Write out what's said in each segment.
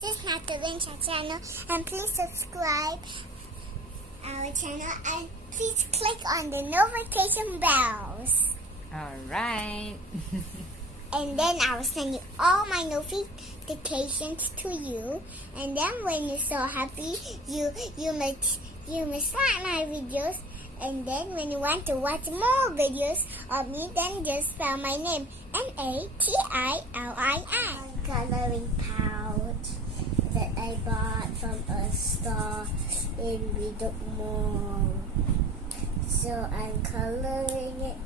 This is Natilin channel, and please subscribe our channel and please click on the notification bells. Alright. And then I will send you all my notifications to you. And then when you're so happy, you must like my videos. And then when you want to watch more videos of me, then just spell my name Natilin. Coloring pouch that I bought from a store in Vidok Mall. So I'm coloring it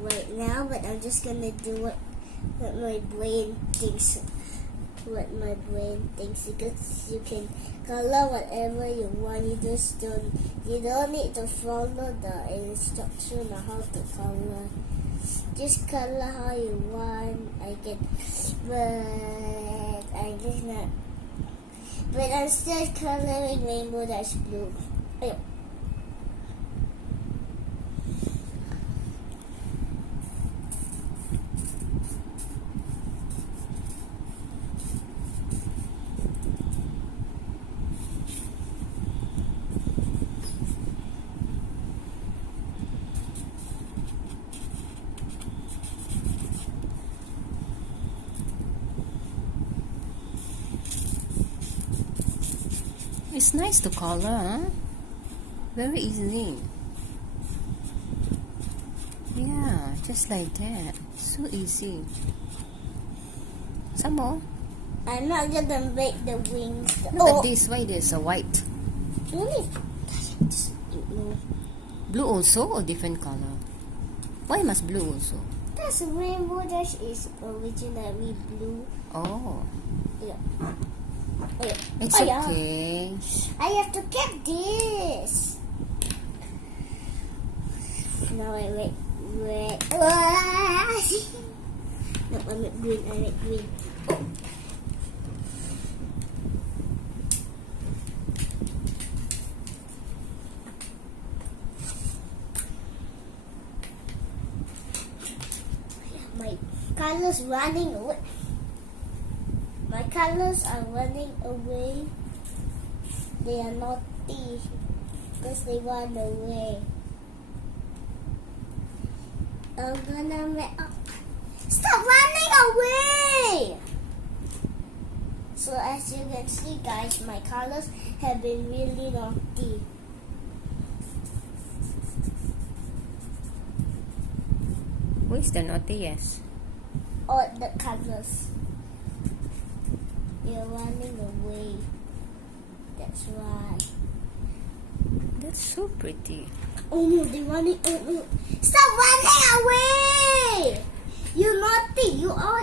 right now, but I'm just gonna do what my brain thinks. Because you can color whatever you want. You don't need to follow the instruction on how to color. Just color how you want. But I'm still coloring rainbow dash blue. Ayun. It's nice to color, huh? Very easily. Yeah, just like that. So easy. Some more. I'm not gonna make the wings. Look at this. Why there's a white? Really? Blue also or different color? Why must blue also? That's rainbow dash is originally blue. Oh. Yeah. It's okay. I have to get this. Now I make red. No, I make green. Oh. My colors running away. My colors are running away. They are naughty because they run away. I'm gonna make stop running away! So as you can see, guys, my colors have been really naughty. Who's the naughtiest? All the colors. You're running away. That's why. That's so pretty. Oh no, they're running. Oh no. Stop running away! You naughty. You all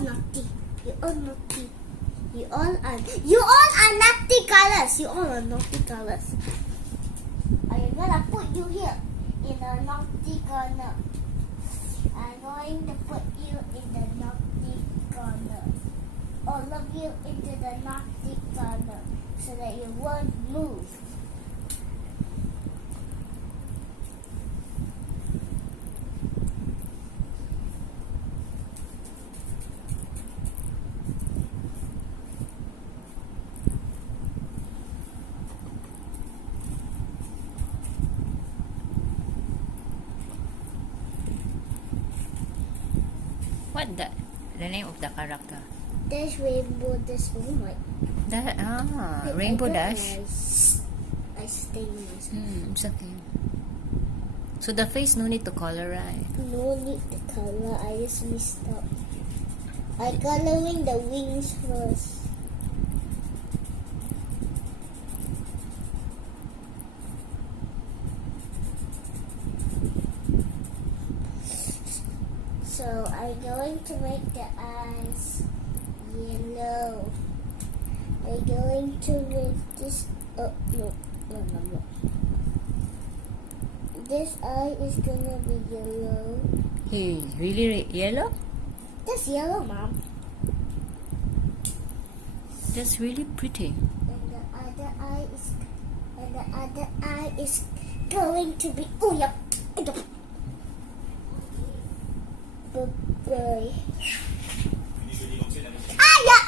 naughty. You all naughty. You all are naughty colors. You all are naughty colors. I'm gonna put you here in the naughty corner. I'm going to put you in the naughty corner. All of you into the naughty corner so that you won't move. What the name of the character? There's rainbow dash. Oh my. Rainbow dash. I stain myself. It's okay. So the face no need to color, right? No need to color. I just messed up. I coloring the wings first. So I'm going to make the eyes yellow. I'm going to make this. Oh no. This eye is gonna be yellow. Hey, really yellow? That's yellow, Mom. That's really pretty. And the other eye is going to be. Oh yeah. Good boy. Ah yeah.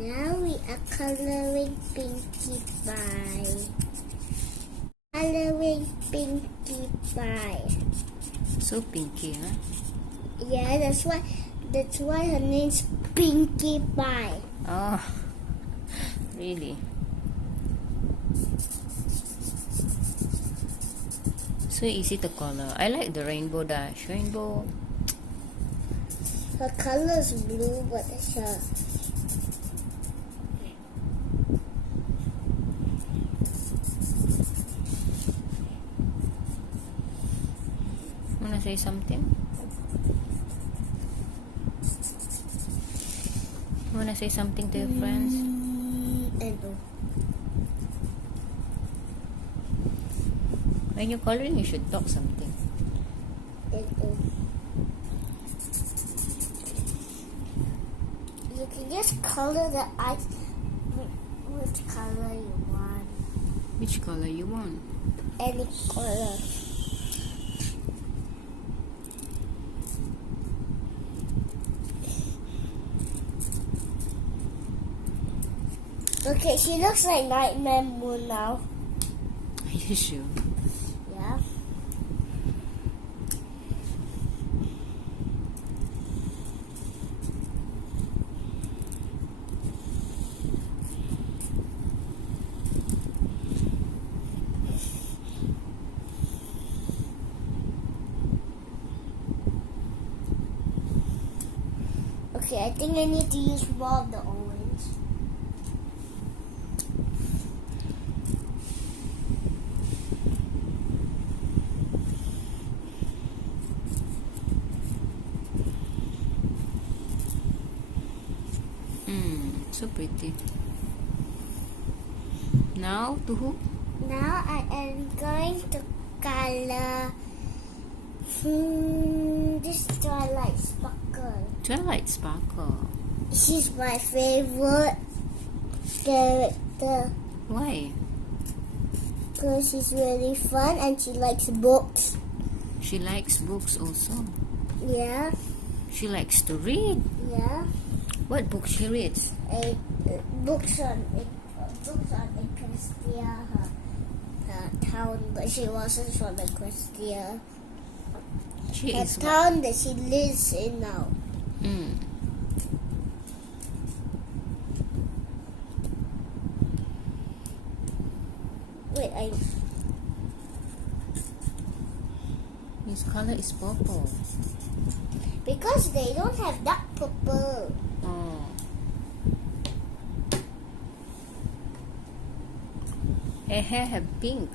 Now we are coloring Pinkie Pie. Coloring Pinkie Pie. So pinky, huh? Yeah, that's why her name's Pinkie Pie. Oh, really? So easy to color. I like the rainbow dash. Rainbow. Her color is blue, but her Wanna say something? Wanna say something to your friends? I know. When you're coloring, you should talk something. I know. You can just color the eyes. Which color you want? Which color you want? Any color. Okay, she looks like Nightmare Moon now. Are you sure? Yeah. Okay, I think I need to use more of the orange. So pretty. Now to who? Now I am going to color this Twilight Sparkle. Twilight Sparkle. She's my favorite character Why? because she's really fun and she likes books. She likes books also. Yeah, She likes to read. yeah. What book she reads? Books on Equestria, her town, but she wasn't from Equestria. She Her is what? town that she lives in now. Wait, His color is purple. because they don't have dark purple. Oh. Her hair have pink.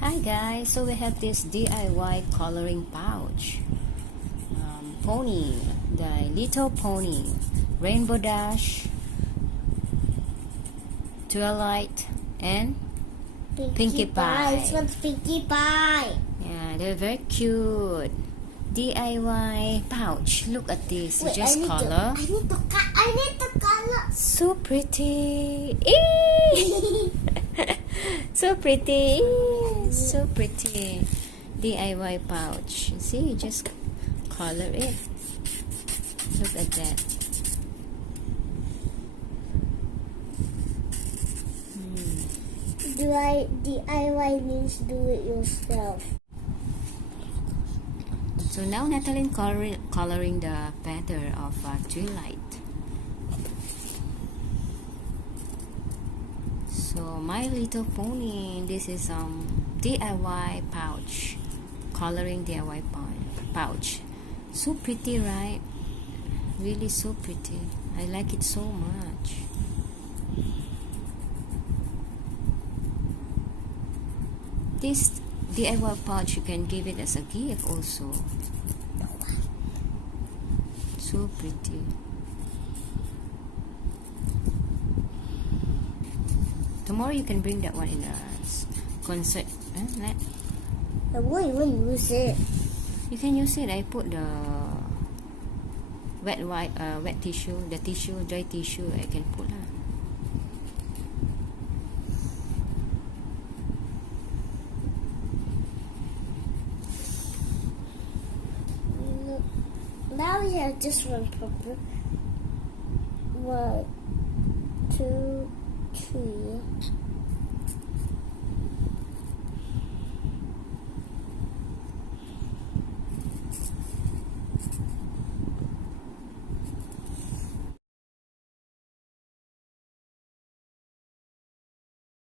Hi guys, so we have this DIY coloring pouch. Pony, the little pony, rainbow dash, twilight, and Pinkie Pie. This one's Pinkie Pie. yeah, they're very cute. DIY pouch. Look at this. You Wait, just color. I need to color. So pretty. Eee! So pretty. So pretty. DIY pouch. See, you just color it. Look at that. DIY means do it yourself. So now Natalin coloring the feather of Twilight. So My Little Pony. This is DIY pouch. Coloring DIY pouch. So pretty, right? Really so pretty. I like it so much. This DIY pouch, you can give it as a gift also. So pretty. Tomorrow you can bring that one in a concert. I won't even use it. You can use it. I put the wet tissue, the tissue, dry tissue. I can put lah. Now we have just one purple. 1, 2, 3.